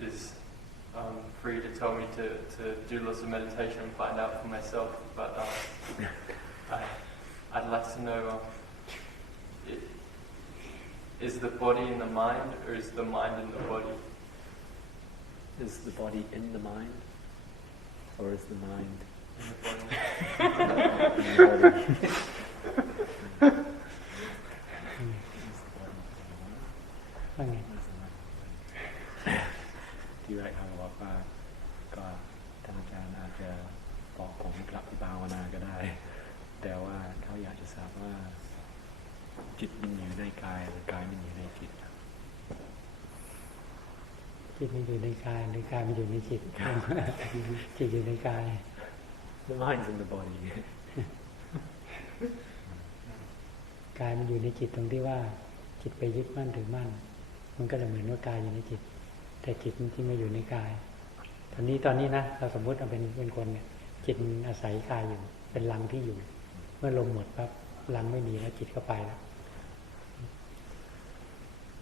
is free to tell me to do lots of meditation and find out for myself. But I'd like to know, is the body in the mind, or is the mind in the body? Is the body in the mind, or is the mind in the body?ที่แรกเขาบอกว่าก็ท่านอาจารย์อาจจะบอกผมกลับไปภาวนาก็ได้แต่ว่าเขาอยากจะทราบว่าจิตมันอยู่ในกายหรือกายมันอยู่ในจิตจิตมันอยู่ในกายหรือกายมันอยู่ในจิตจิตอยู่ในกาย The mind's in the body กายมันอยู่ในจิตตรงที่ว่าจิตไปยึดมั่นถือมั่นมันก็เลยเหมือนว่ากายอยู่ในจิตแต่จิตมันที่ไม่อยู่ในกายตอนนี้นะเราสมมติเราเป็นคนเนี่ยจิตอาศัยกายอยู่เป็นรังที่อยู่เมื่อลมหมดปั๊บรังไม่มีแล้วจิตก็ไปแล้ว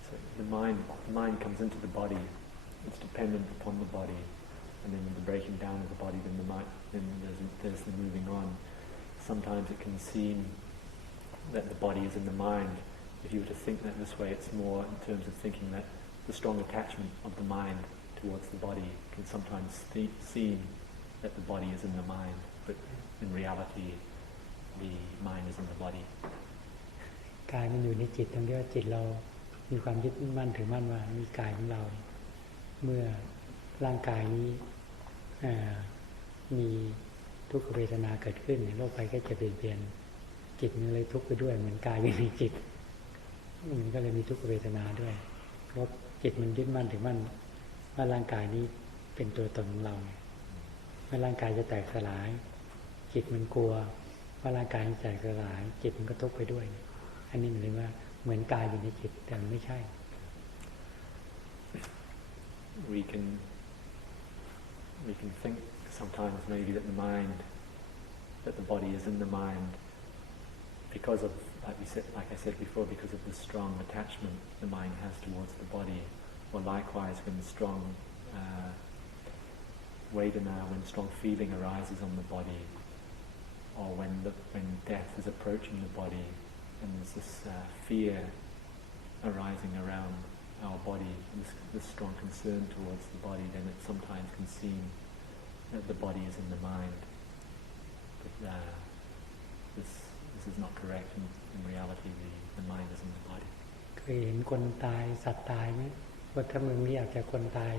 So the mind comes into the body. It's dependent upon the body, and then the breaking down of the body, then there's the moving on. Sometimes it can seem that the body is in the mind. If you were to think that this way, it's more in terms of thinking that the strong attachment of the mind towards the body can sometimes seem that the body is in the mind, but in reality, the mind is in the body. กายมันอยู่ในจิตตรงที่ว่าจิตเรามีความยึดมั่นถือมั่นว่ามีกายของเราเมื่อร่างกายนี้มีทุกขเวทนาเกิดขึ้นโรคภัยไข้เจ็บเบียดเบียนจิตมันเลยทุกข์ไปด้วยเหมือนกายอยู่ในจิตมันก็เลยมีทุกขเวทนาด้วยเพราะจิตมันยึดมั่นถือมั่นว่าร่างกายนี้เป็นตัวตนของเราเมื่อร่างกายจะแตกสลายจิตมันกลัวว่าร่างกายจะแตกสลายจิตมันก็ทุกข์ไปด้วยอันนี้หมายถึงว่าเหมือนกายอยู่ในจิตแต่มันไม่ใช่ We can think sometimes maybe that the body is in the mind because of, like I said before, because of the strong attachment the mind has towards the body, or likewise when strong vedana, when strong feeling arises on the body, or when death is approaching the body, and there's this fear arising around our body, this strong concern towards the body, then it sometimes can seem that the body is in the mind. But this is not correct. In reality, the mind is in the body. เคยเห็นคนตายสัตว์ตายไหมว่าถ้ามึงไม่อยากจะคนตาย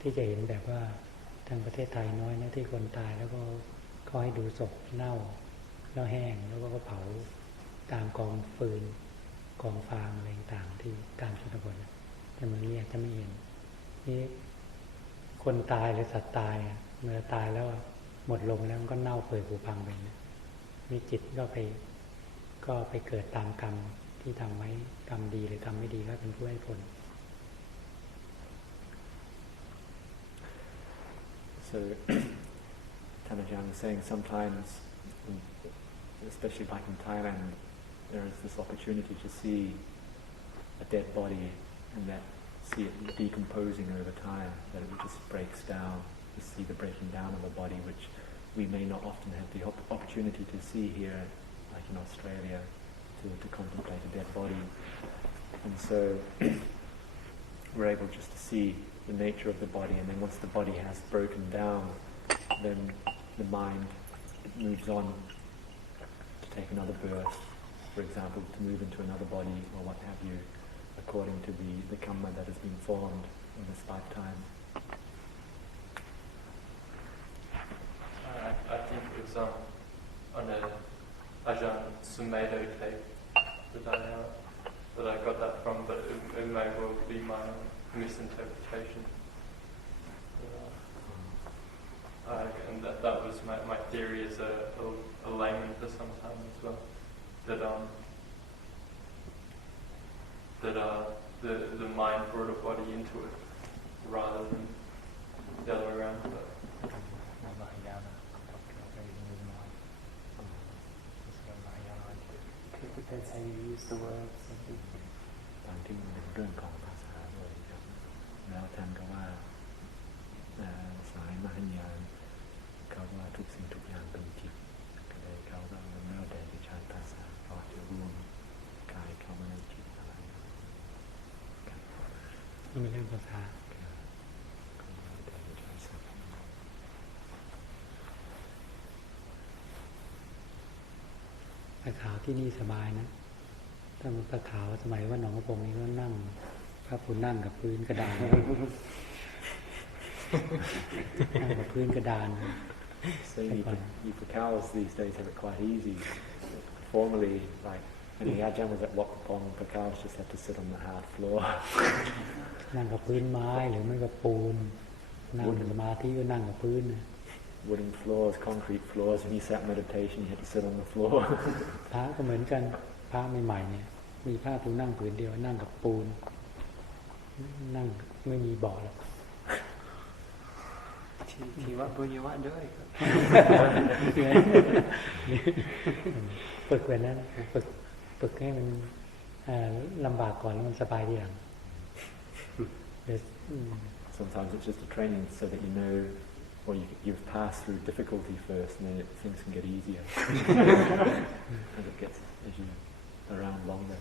ที่จะเห็นแบบว่าทางประเทศไทยน้อยนะที่คนตายแล้วก็เขาให้ดูศพเน่าแล้วแห้งแล้วก็เผาตามกองฟืนกองฟางอะไรต่างๆที่ตามชนบทแต่เมืองนี้อาจจะไม่เห็นนี่คนตายหรือสัตว์ตายเมื่อตายแล้วหมดลมแล้วมันก็เน่าเปื่อยผุพังไปนะมีจิตก็ไปเกิดตามกรรมที่ทำไว้กรรมดีหรือกรรมไม่ดีก็เป็นผู้ให้ผล So Ajahn was saying sometimes, especially back in Thailand, there is this opportunity to see a dead body and see it decomposing over time, that it just breaks down, to see the breaking down of a body, which we may not often have the opportunity to see here, like in Australia, to contemplate a dead body. And so we're able just to see the nature of the body, and then once the body has broken down, then the mind moves on to take another birth, for example, to move into another body or what have you, according to the karma that has been formed in this lifetime. I think it was on a Ajahn Sumedho tape that I got that from, but it may well be my misinterpretation. And that was my theory as a layman for some time as well. That the mind brought a body into it rather than the other way around. But depends how you use the words. ตอนที่มันเป็นเรื่องของภาษาด้วยครับแล้วท่านก็ว่า นี่เป็นเรื่องภาษาตะขาวที่นี่สบายนะถ้ามันตะขาวสมัยว่าหนองกระพงนี่ก็นั่งพระผู้นั่งกับพื้นกระดาน นั่งกับพื้นกระดาน So you Pakawas these days have it quite easy. Formerly, like when the Ajahn was at Laungpor, Pakawas just had to sit on the hard floor. นั่งกับพื้นไม้หรือไม่กับปูนนั่งสมาธิก็นั่งกับพื้น Wooden floors, concrete floors. When he sat meditation, he had to sit on the floor. พระก็เหมือนกันพระใหม่ๆเนี่ยมีผ้าปูนั่งผืนเดียวนั่งกับปูนนั่งไม่มีเบาะหรอกทีว่าบุญยวะด้วยฝึกแบบนั้นฝึกให้มันลำบากก่อนแล้วมันสบายทีหลัง Sometimes it's just a training so that you know, or you've passed through difficulty first, and then things can get easier as you around longer.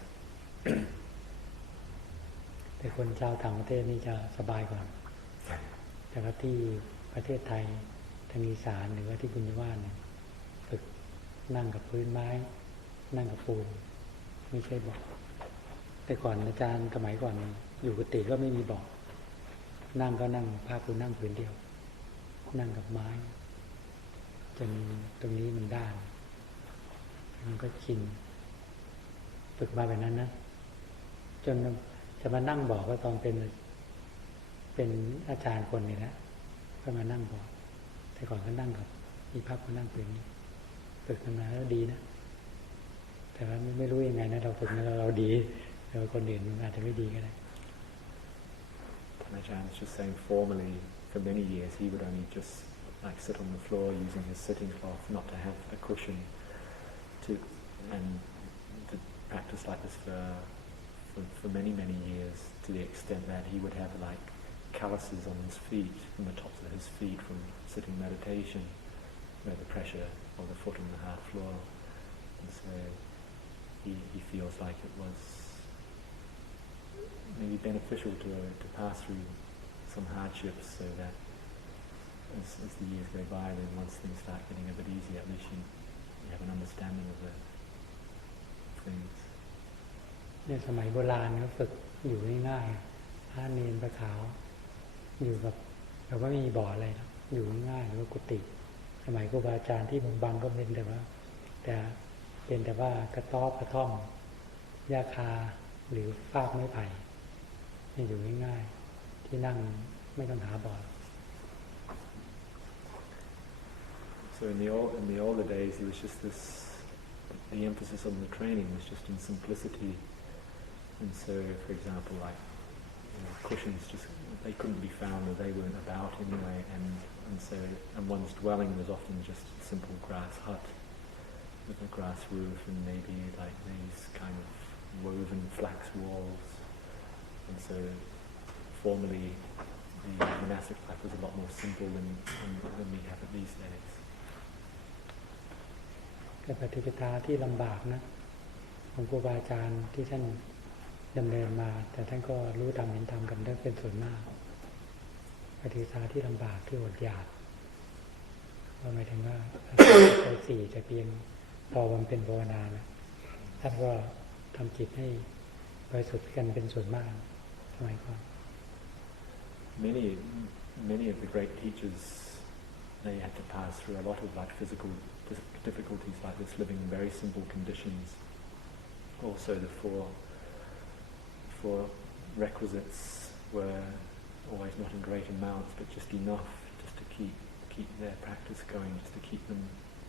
แต่คนชาวต่างประเทศนี่จะสบายก่อนแต่ว่าที่ประเทศไทยทางอีสานหรือว่าที่บุญยวาสเนี่ยฝึกนั่งกับพื้นไม้นั่งกับปูนไม่ใช่เบาะแต่ก่อนอาจารย์สมัยก่อนอยู่กุฏิก็ไม่มีเบาะนั่งก็นั่งผ้าปูนั่งผืนเดียวนั่งกับไม้จนตรงนี้มันด้านมันก็ชินฝึกมาแบบนั้นนะจนจะมานั่งบอกว่าตอนเป็นอาจารย์คนนี้นะก็มานั่งบอกแต่ก่อนก็นั่งกับมีภาพก็นั่งเป็นฝึกมาแล้วดีนะแต่ว่าไม่รู้ยังไงนะเราฝึกมาเราดีแต่ว่าคนอื่นมันอาจจะไม่ดีก็ได้ Ajahn is just saying formally for many years he would only just like sit on the floor using his sitting cloth, not to have a cushion, to practice like this for many years, to the extent that he would have like calluses on his feet, from the tops of his feet from sitting meditation, where the pressure of the foot on the hard floor, and so he feels like it was maybe beneficial to pass through some hardships, so that as the years go by, then once things start getting a bit easier, at least you have an understanding of the things. ในสมัยโบราณก็ฝึกอยู่ง่ายๆพระเนรพระขาวอยู่กับแบบว่าไม่มีบ่ออะไรนะอยู่ง่ายหรือว่ากุฏิสมัยครูบาอาจารย์ที่บางก็เป็นแต่ว่ากระต๊อบกระท่อมหญ้าคาหรือฟากไม้ไผ่นี่อยู่ง่ายๆที่นั่งไม่ต้องหาบ่อ So in the older days, it was just the emphasis on the training was just in simplicity, and so, for example, like cushions they couldn't be found, or they weren't about anyway, and one's dwelling was often just a simple grass hut with a grass roof and maybe like these kind of woven flax walls, and so formerly the monastic life was a lot more simple than we have it these days. แต่ปฏิปทาที่ลำบากนะของครูบาอาจารย์ที่ท่านดำเนินมาแต่ท่านก็รู้ธรรมเห็นธรรมกันได้เป็นส่วนมากปฏิปทาที่ลำบากที่อดอยากว่าหมายถึงว่าใจสี่จะเพียงพอมันเป็นภาวนานะท่านก็ทำจิตให้บริสุทธิ์กันเป็นส่วนมากสมัยก่อน Many of the great teachers, they had to pass through a lot of like physical difficulties like this, living in very simple conditions. Also the four requisites were always not in great amounts, but just enough just to keep their practice going, just to keep them,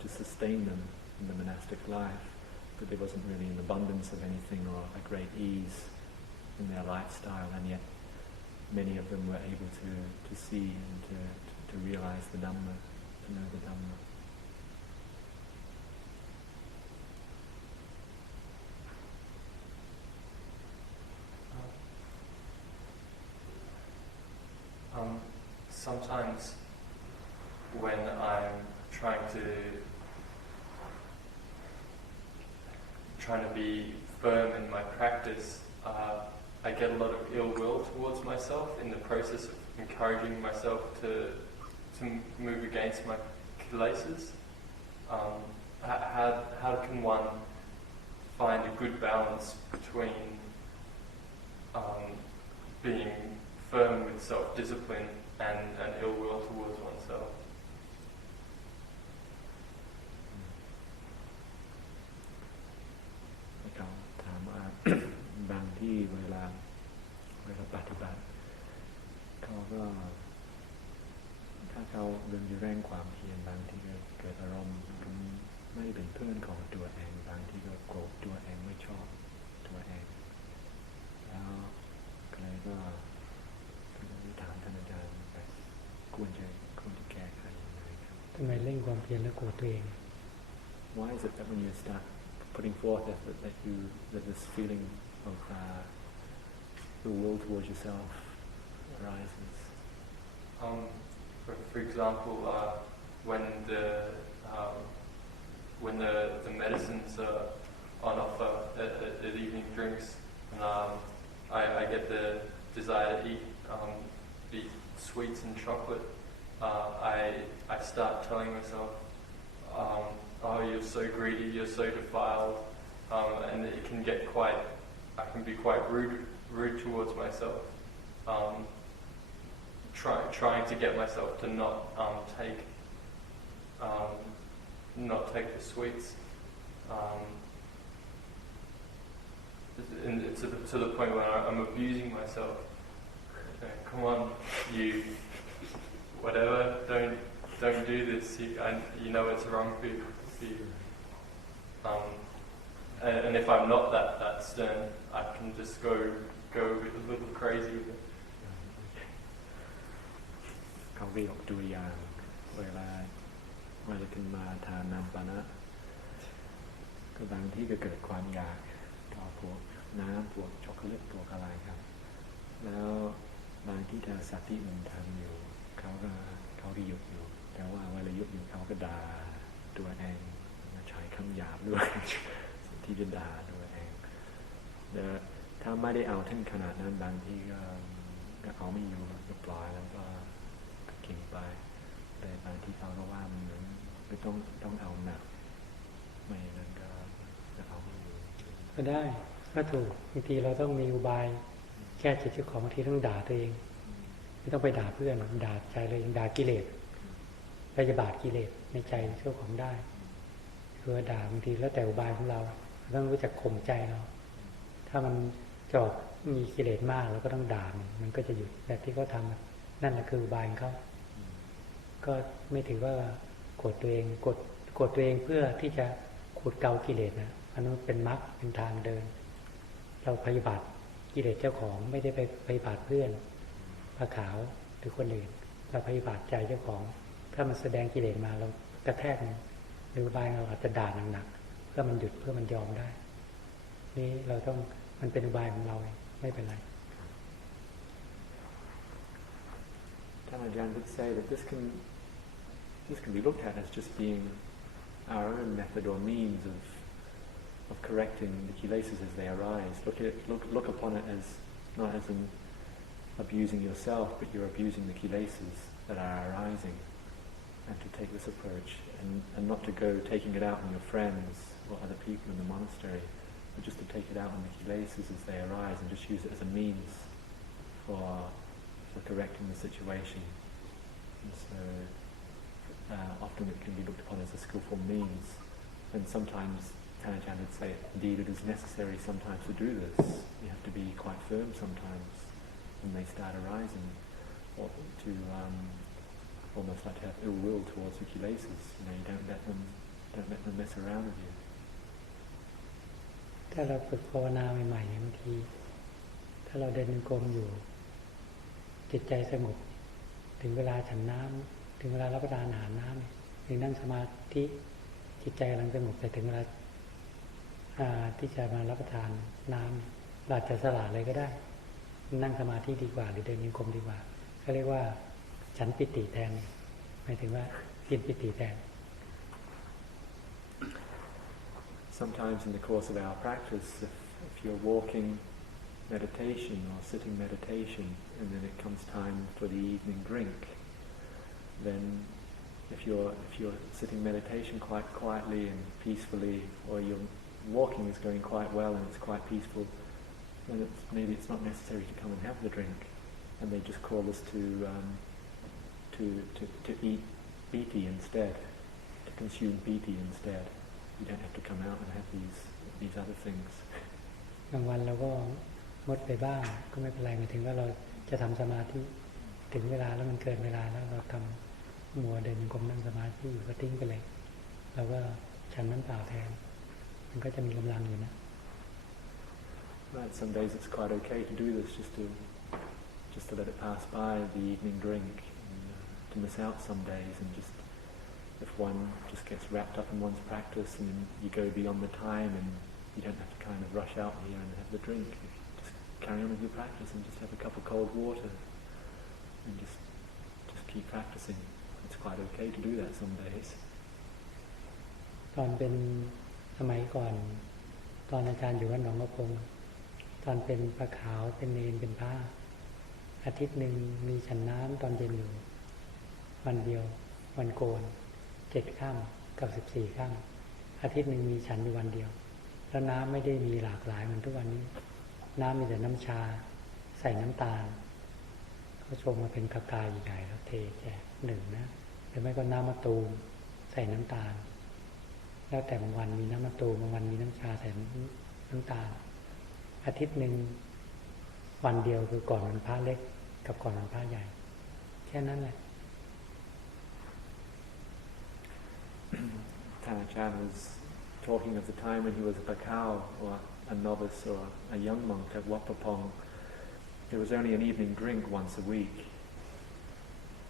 to sustain them in the monastic life. But there wasn't really an abundance of anything or a great ease in their lifestyle, and yet many of them were able to see and to realize the Dhamma, to know the Dhamma. Sometimes when I'm trying to be firm in my practice, I I get a lot of ill will towards myself in the process of encouraging myself to move against my kilesas. How can one find a good balance between being firm with self-discipline and ill will towards oneself? เขาถามว่า บางที่เวลาปฏิบัติเขาก็ถ้าเขาเดินอยู่แรงความเพียรบางทีก็เกิดอารมณ์ไม่เป็นเพื่อนของตัวเองบางทีก็โกรธตัวเองไม่ชอบตัวเองแล้วก็เลยก็ถามท่านอาจารย์ไปควรจะแก้ไขยังไงครับทำไมเร่งความเพียรแล้วโกรธตัวเอง Why is it that when you start putting forth effort that this feeling of the will towards yourself arises? For example, when the medicines are on offer at evening drinks, and I get the desire to eat sweets and chocolate, I start telling myself, "Oh, you're so greedy, you're so defiled," and it can get I can be quite rude towards myself. Trying to get myself to not take the sweets, and to the point where I'm abusing myself. Okay, come on, you, whatever, don't do this. You know it's wrong for you. And if I'm not that stern, I can just go a little crazy with it. เขาก็ยกตัวอย่างเวลาขึ้นมาทานน้ำปานะก็บางที่ก็เกิดความอยากต่อพวกน้ำพวกช็อกโกแลตพวกอะไรครับแล้วบางที่สติมันทำอยู่เขาก็หยุดอยู่แต่ว่าเวลาหยุดอยู่เขาก็ด่าตัวเองใช้คำหยาบด้วย ที่จะด่าตัวเองแต่ถ้าไม่ได้เอาถึงขนาดนั้นบางที่ก็เอาไม่อยู่ก็ปล่อยแล้วก็เก่งไปแต่บางที่เขาก็ว่ามันเหมือนไม่ต้องเอาหนักไม่นั้นก็เอาไม่อยู่ก็ได้ก็ถูกบางทีเราต้องมีอุบายแก้จิตเจ้าของบางทีต้องด่าตัวเองไม่ต้องไปด่าเพื่อนด่าใจเลยด่ากิเลสพยาบาทกิเลสในใจเจ้าของได้คือด่าบางทีแล้วแต่อุบายของเราต้องรู้จักข่มใจเราถ้ามันจอกมีกิเลสมากเราก็ต้องด่ามันก็จะหยุดแบบที่เขาทำนั่นแหละคืออุบายของเขาก็ไม่ถือว่าโกรธตัวเองโกรธตัวเองเพื่อที่จะขูดเกากิเลสนะอันนั้นเป็นมรรคเป็นทางเดินเราปฏิบัติกิเลสเจ้าของไม่ได้ไปปฏิบัติเพื่อนผ้าขาวหรือคนอื่นเราปฏิบัติใจเจ้าของถ้ามันแสดงกิเลสมาเรากระแทกหรือบายเราอาจจะด่าหนักๆเพื่อมันหยุดเพื่อมันยอมได้นี่เราต้องมันเป็นอุบายของเราไม่เป็นไร Ajahn would say that this can be looked at as just being our own method or means of correcting the kilesas as they arise. Look upon it as not as in abusing yourself, but you're abusing the kilesas that are arising, and to take this approach and not to go taking it out on your friends or other people in the monastery, but just to take it out on the kilesas as they arise and just use it as a means for correcting the situation. And so often it can be looked upon as a skillful means, and sometimes Ajahn would say indeed it is necessary sometimes to do this. You have to be quite firm sometimes when they start arising, or to almost like to have ill will towards the kilesas. You don't let them mess around with you. ถ้าเราฝึกภาวนาใหม่ๆบางทีถ้าเราเดินจงกรมอยู่จิตใจสงบถึงเวลาฉันน้ำถึงเวลารับประทานอาหารน้ำหรือนั่งสมาธิจิตใจกำลังสงบแต่ถึงเวลาที่จะมารับประทานน้ำเราจะสละเลยก็ได้นั่งสมาธิดีกว่าหรือเดินจงกรมดีกว่าเขาเรียกว่าฉันปิติแทนหมายถึงว่ากินปิติแทน Sometimes in the course of our practice, if you're walking meditation or sitting meditation, and then it comes time for the evening drink, then if you're sitting meditation quite quietly and peacefully, or your walking is going quite well and it's quite peaceful, then maybe it's not necessary to come and have the drink, and they just call us to eat piti instead, to consume piti instead. You don't have to come out and have these other things. บางวันเราก็งดไปบ้างก็ไม่เป็นไรหมายถึงว่าเราจะทำสมาธิถึงเวลาแล้วมันเกินเวลาแล้วเราทำมัวเดินยังกรมนั่งสมาธิอยู่ก็ทิ้งไปเลยเราก็ฉันน้ำเปล่าแทนมันก็จะมีกำลังอยู่นะ Right, some days it's quite okay to do this, just to let it pass by, the evening drink, and to miss out some days, and just if one just gets wrapped up in one's practice and you go beyond the time and you don't have to kind of rush out here and have the drink. Just carry on with your practice and just have a cup of cold water and just keep practicing. It's quite okay to do that some days. ตอนเป็นสมัยก่อนตอนอาจารย์อยู่วัดหนองกระพงตอนเป็นพระขาวเป็นเนรเป็นพระอาทิตย์หนึ่งมีฉันน้ำตอนเย็นอยู่วันเดียววันโกน7 ค่ำกับ14 ค่ำอาทิตย์หนึ่งมีฉันอยู่วันเดียวแล้วน้ำไม่ได้มีหลากหลายเหมือนทุกวันนี้น้ำมีแต่น้ำชาใส่น้ำตาลเขาชงมาเป็นกากาใหญ่ๆแล้วเทแจก1นะหรือไม่ก็น้ำมะตูมใส่น้ำตาลแล้วแต่บางวันมีน้ำมะตูมบางวันมีน้ำชาใส่น้ำตาลอาทิตย์หนึ่งวันเดียวคือก่อนวันพระเล็กกับก่อนวันพระใหญ่แค่นั้นแหละ Ajahn was talking of the time when he was a Bakau or a novice or a young monk at Wat Pah Pong. There was only an evening drink once a week,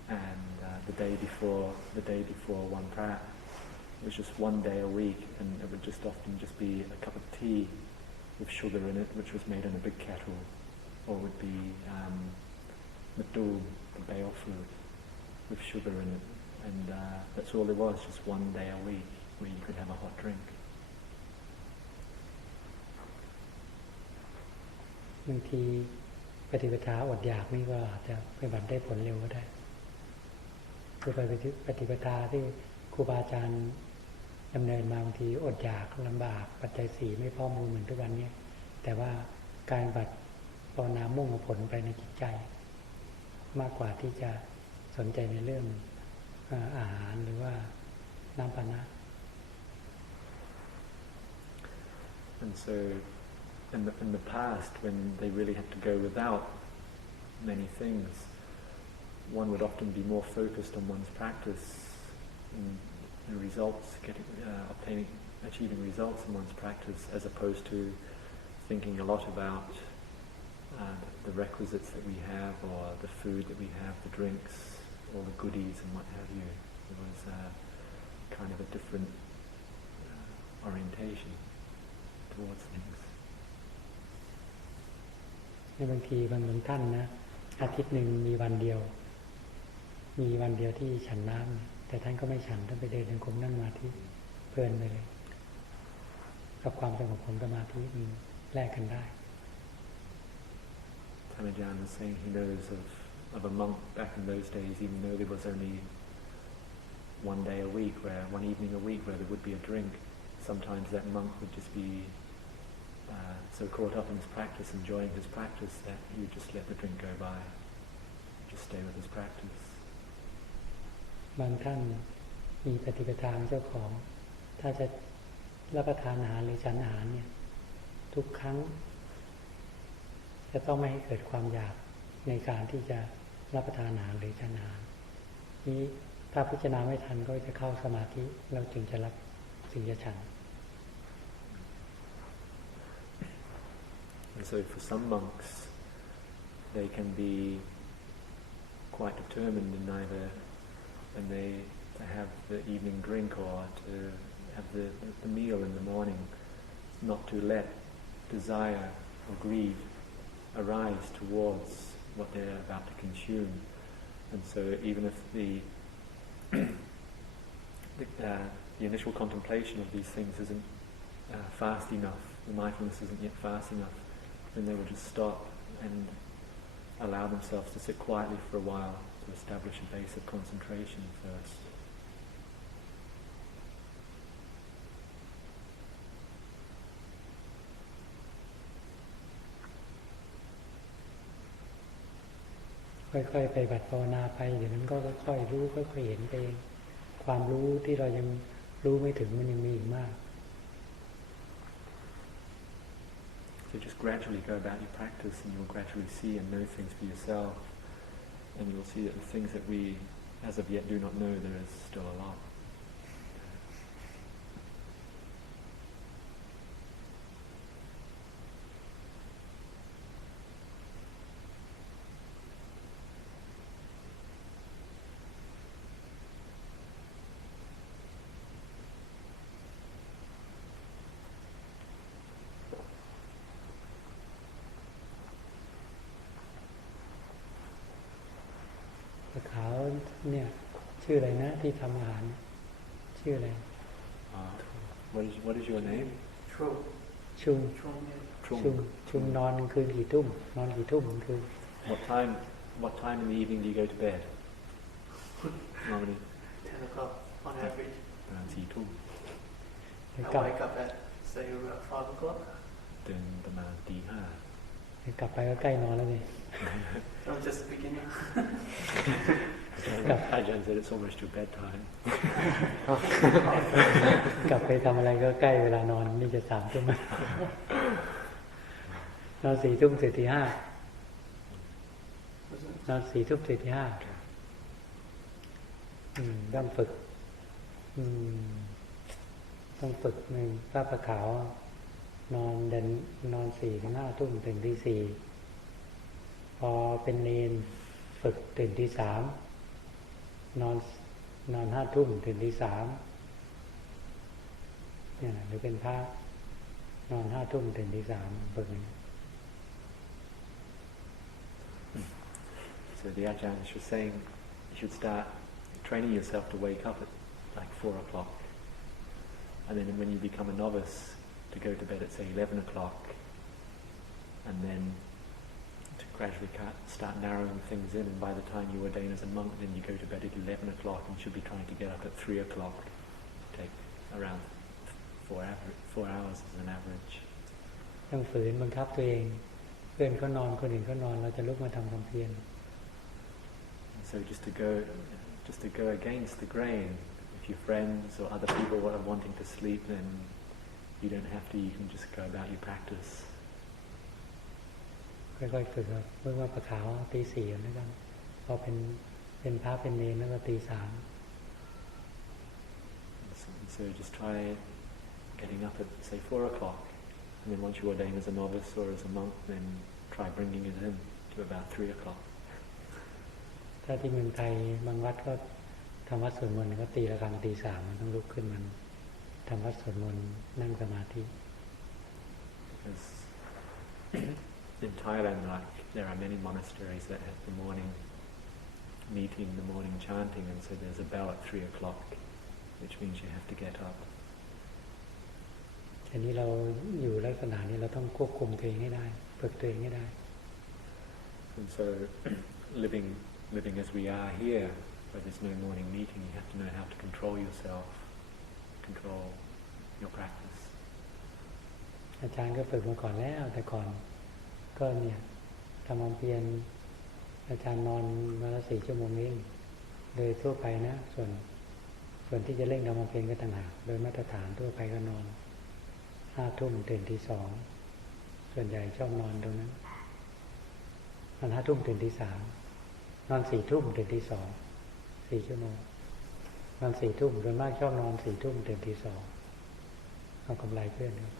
and the day before one prat, it was just one day a week, and it would just often just be a cup of tea with sugar in it, which was made in a big kettle, or would be matul, the bale fruit, with sugar in it, and that's all there was, just one day a week where you could have a hot drink. บางทีปฏิปทาอดอยากนี่ก็อาจจะปฏิบัติได้ผลเร็วก็ได้คือไปปฏิปทาที่ครูบาอาจารย์ดำเนินมาบางทีอดอยากลำบากปัจจัย4ไม่พร้อมเหมือนทุกวันนี้แต่ว่าการปฏิบัติภาวนามุ่งผลไปในจิตใจมากกว่าที่จะสนใจในเรื่องอาหารหรือว่าน้ำปานะ And so in the past, when they really had to go without many things, one would often be more focused on one's practice and results, achieving results in one's practice, as opposed to thinking a lot about the requisites that we have, or the food that we have, the drinks, all the goodies and what have you. It was kind of a different orientation towards things. ในบางทีบางท่านนะอาทิตย์หนึ่งมีวันเดียวที่ฉันน้ำแต่ท่านก็ไม่ฉันท่านไปเดินจงกรมนั่งสมาธิเพลินไปเลยกับความสงบของสมาธิมันแลกกันได้ Ajahn was saying he knows of a monk back in those days, even though there was only one day a week, one evening a week where there would be a drink. Sometimes that monk would just be so caught up in his practice, enjoying his practice, that he would just let the drink go by, just stay with his practice. บางท่านมีปฏิปทาเจ้าของถ้าจะรับประทานอาหารหรือฉันอาหารเนี่ยทุกครั้งจะต้องไม่ให้เกิดความอยากในการที่จะรับประทานอาหารหรือฉันอาหารนี้ถ้าพิจารณาไม่ทันก็จะเข้าสมาธิเราจึงจะรับสิ่งจะฉัน And so for some monks, they can be quite determined in either when they have the evening drink or to have the meal in the morning, not to let desire or greed arise towards what they're about to consume. And so even if the initial contemplation of these things isn't fast enough, the mindfulness isn't yet fast enough, then they will just stop and allow themselves to sit quietly for a while to establish a base of concentration first.ค่อยๆไปบัดภาวนาไปเดี๋ยวนั้นก็ค่อยๆรู้ค่อยๆเห็นไปเองความรู้ที่เรายังรู้ไม่ถึงมันยังมีอีกมาก So just gradually go about your practice and you'll gradually see and know things for yourself, and you'll see that the things that we as of yet do not know, there is still a lot. ขาวเนี่ยชื่ออะไรนะที่ทำอาหารชื่ออะไร What is your name? ชุมนอนคืนกี่ทุ่มนอนกี่ทุ่มคืน What time in the evening do you go to bed? Normally 10 o'clock on average. around 4 ทุ่ม I wake up at say about 5 o'clock. ตื่นประมาณตี กลับไปก็ใกล้นอนแล้วนี่ I'm just beginning. Ajahn said it's almost your bedtime. กลับไปทำอะไรก็ใกล้เวลานอนนี่จะ3 ทุ่มนอน4 ทุ่มเสร็จตี 5นอน4 ทุ่มเสร็จตี 5ต้องฝึกหนึ่งพระประขาวนอน4 ถึง 5 ทุ่มตื่นตี 4พอเป็นเนนฝึกตื่นตี 3นอน5 ทุ่มตื่นตี 3เนี่ยหรือเป็นพระนอน5 ทุ่มตื่นตี 3ฝึก So the Ajahn was saying you should start training yourself to wake up at like 4 o'clock, and then when you become a novice to go to bed at say 11 o'clock, and then to gradually start narrowing things in, and by the time you ordain as a monk then you go to bed at 11 o'clock and should be trying to get up at 3 o'clock. Take around 4 hours as an average. ต้องฝืนบังคับตัวเองเพื่อนเขานอนคนอื่นเขานอนเราจะลุกมาทำความเพียร So just to go against the grain. If your friends or other people are wanting to sleep, then you don't have to. You can just go about your practice. ค่อยๆฝึกเมื่อว่าประขาวตี 4แล้วกันพอเป็นพระเป็นเนรแล้วก็ตี 3 So just try getting up at say 4 o'clock, and then once you ordain as a novice or as a monk, then try bringing it in to about 3 o'clock. ถ้าที่เมืองไทยบางวัดก็ทำวัดสวดมนต์ก็ตีระฆังตี 3มันต้องลุกขึ้นมันทำวัดสวดมนต์นั่งสมาธิ Because in Thailand, like there are many monasteries that have the morning meeting, the morning chanting, and so there's a bell at 3 o'clock, which means you have to get up. ทีนี้เราอยู่ลักษณะนี้เราต้องควบคุมตัวเองให้ได้ฝึกตัวเองให้ได้ And so living as we are here, where there's no morning meeting, you have to know how to control yourself, control your practice. อาจารย์ก็ฝึกมาก่อนแล้วแต่ก่อนก็เนี่ยทำความเพียรอาจารย์นอนวันละ4 ชั่วโมงเองโดยทั่วไปนะส่วนที่จะเร่งทำความเพียรก็ต่างหากโดยมาตรฐานทั่วไปก็นอน5 ทุ่มตื่นตี 2ส่วนใหญ่ชอบนอนตรงนั้นนอน5 ทุ่มตื่นตี 3นอน4 ทุ่มตื่นตี 2 4 ชั่วโมงนอน4 ทุ่มส่วนมากชอบนอน4 ทุ่มตื่นตี 2เอากำไรเพื่อนครับ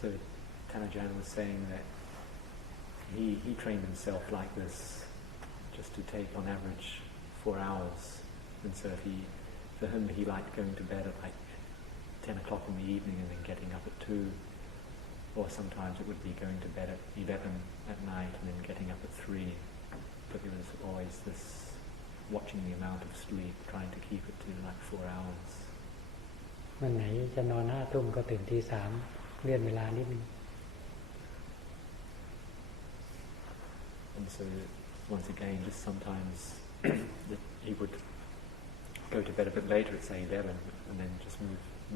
So Ajahn was saying that he trained himself like this, just to take on average 4 hours, and so for him he liked going to bed at like 10 o'clock in the evening and then getting up at 2, or sometimes it would be going to bed at 11 at night and then getting up at 3, but there was always this watching the amount of sleep, trying to keep it to like 4 hours. วันไหนจะนอน5 ทุ่มก็ตื่นตี 3เลื่อนเวลานิดนึง And so once again, just sometimes he would go to bed a bit later at say 11, and then just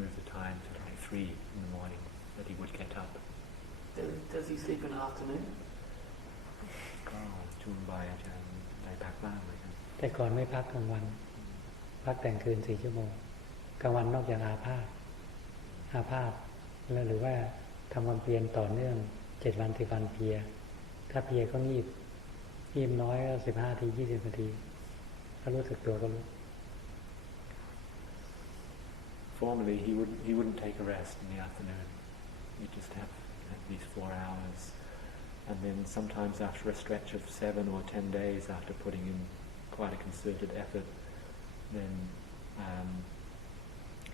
move the time to like 3 in the morning that he would get up. Does he sleep in the afternoon? ก็ช่วงบ่ายอาจารย์ได้พักบ้างเหมือนกัน แต่ก่อนไม่พักกลางวันพักแต่งคืน4 ชั่วโมงกลางวันนอกจากอาพาธแล้วหรือว่าทำความเพียรต่อเนื่อง7 วัน10 วันเพียรถ้าเพียรก็งีบน้อยก็15 นาที20 นาทีถ้ารู้สึกตัวก็รู้ Formerly he wouldn't take a rest in the afternoon. He'd just have these 4 hours, and then sometimes after a stretch of 7 or 10 days, after putting in quite a concerted effort, then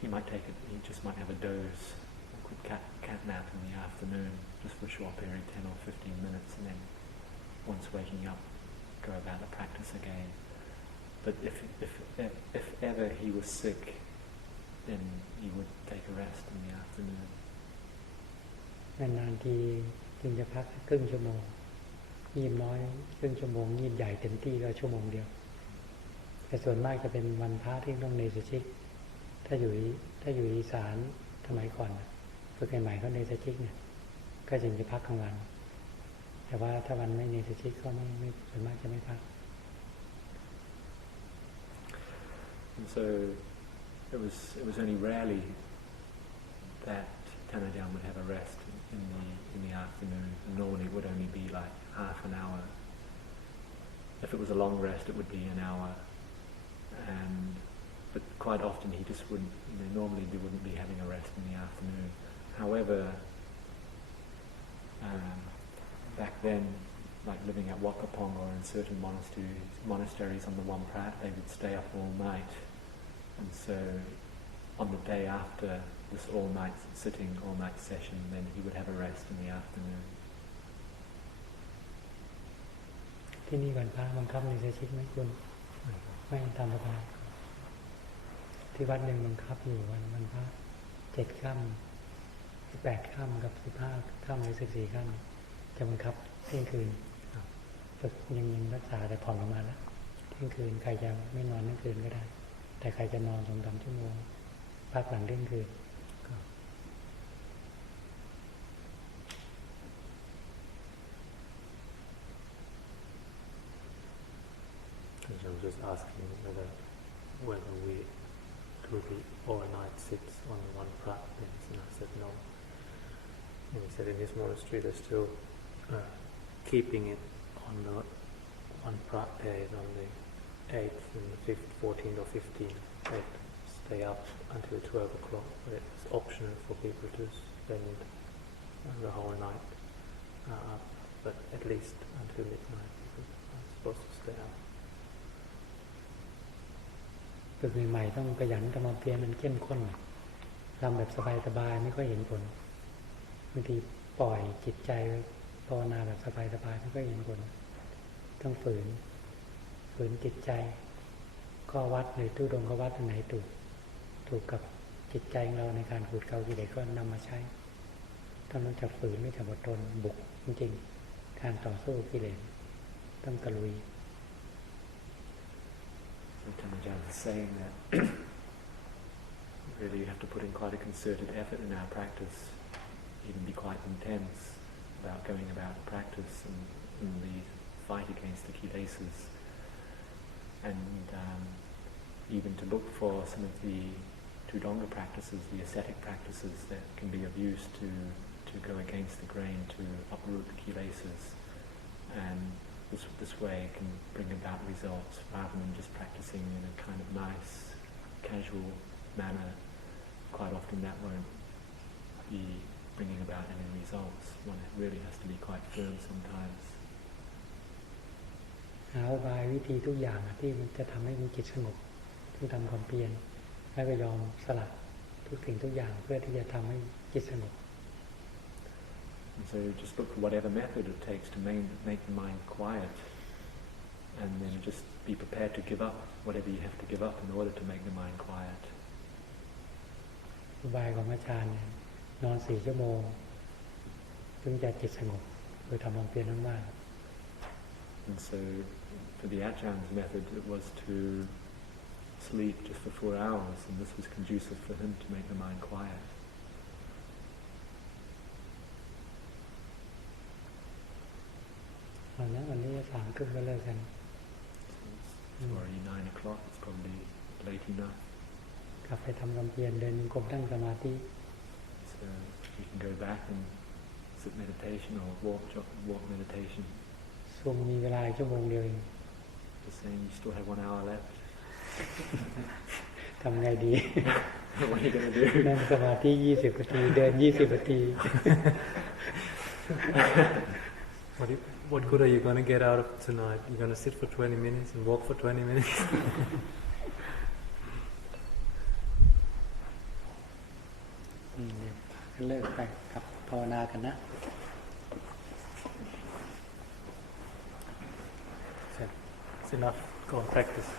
he just might have a doze, a quick cat nap in the afternoon, just for a short period, 10 or 15 minutes, and then once waking up, go about the practice again. But if ever he was sick, then he would take a rest in the afternoon. นานๆทีจึงจะพักครึ่งชั่วโมงงีบน้อยครึ่งชั่วโมงงีบใหญ่เต็มที่ก็ชั่วโมงเดียวแต่ส่วนมากจะเป็นวันพระที่ต้องเนสชิกถ้าอยู่อีสานสมัยก่อนฝึกใหม่ๆเขาเนสชิกเนี่ยก็จึงจะพักกลางวันแต่ว่าถ้าวันไม่เนสชิกก็ไม่ส่วนมากจะไม่พัก And so it was only rarely that Ajahn would have a rest in the afternoon, and normally it would only be like half an hour. If it was a long rest, it would be an hour, but quite often he just wouldn't. Normally they wouldn't be having a rest in the afternoon. However, back then, like living at Wakapong or in certain monasteries on the One Prat, they would stay up all night, and so on the day after this all-night session, then he would have a rest in the afternoon. ที่นี่วันพระบังคับเนสชิกไหมคุณไม่ตามสบายที่วัดหนึ่งบังคับอยู่วันพระ7 ค่ำ8 ค่ำกับ15 ค่ำหรือ14 ค่ำจะบังคับเที่ยงคืนฝึกยังรักษาแต่ผ่อนลงมาแล้วเที่ยงคืนใครจะไม่นอนเที่ยงคืนก็ได้แต่ใครจะนอน2-3 ชั่วโมงพักหลังเที่ยงคืนI was just asking whether we do the all-night sits on one practice, and I said no. And he said in his monastery they're still keeping it on the one practice days on the 8th and the 5th, 14th or 15th. They stay up until 12 o'clock, but it's optional for people to spend the whole night up, but at least until midnight people are supposed to stay up. ฝึกใหม่ๆต้องขยันทำความเพียรมันเข้มข้นทำแบบสบายๆไม่ค่อยเห็นผลบางทีปล่อยจิตใจภาวนาแบบสบายๆไม่ค่อยเห็นผลต้องฝืนจิตใจข้อวัดหรือตู้ดงข้อวัดอันไหนถูกกับจิตใจของเราในการขูดเกากิเลสก็นำมาใช้ต้องรู้จักฝืนรู้จักอดทนบุกจริงๆการต่อสู้กิเลสต้องตะลุยAjahn is saying that really you have to put in quite a concerted effort in our practice, even be quite intense about going about the practice and in the fight against the kilesas, and even to look for some of the Tudonga practices, the ascetic practices that can be of use to go against the grain, to uproot the kilesas, and this way can bring about results rather than just practicing in a kind of nice, casual manner. Quite often that won't be bringing about any results. One really has to be quite firm sometimes. หาอุบายวิธีทุกอย่างที่มันจะทำให้มีจิตสงบที่ทำความเพียรแล้วก็ยอมสละทุกสิ่งทุกอย่างเพื่อที่จะทำให้จิตสงบ And so just look for whatever method it takes to make the mind quiet, and then just be prepared to give up whatever you have to give up in order to make the mind quiet. อุบายของอาจารย์เนี่ยนอน4 ชั่วโมงถึงจะจิตสงบโดยทำความเพียรมาก And so, for the Ajahns method, it was to sleep just for 4 hours, and this was conducive for him to make the mind quiet. วันนี้3 ทุ่มก็เลิกกัน It's already 9 o'clock, it's probably late enough. กลับไปทำความเพียรเดินจงกรมนั่งสมาธิ So you can go back and sit meditation or walk meditation. ช่วงมีเวลาอีกชั่วโมงเดียวเอง Just saying you still have 1 hour left. ทำไงดี What are you going to do? นั่งสมาธิ20 นาทีเดิน20 นาที What good are you going to get out of tonight? You're going to sit for 20 minutes and walk for 20 minutes? เลิกไปกับภาวนากันนะ It's enough. Go and practice.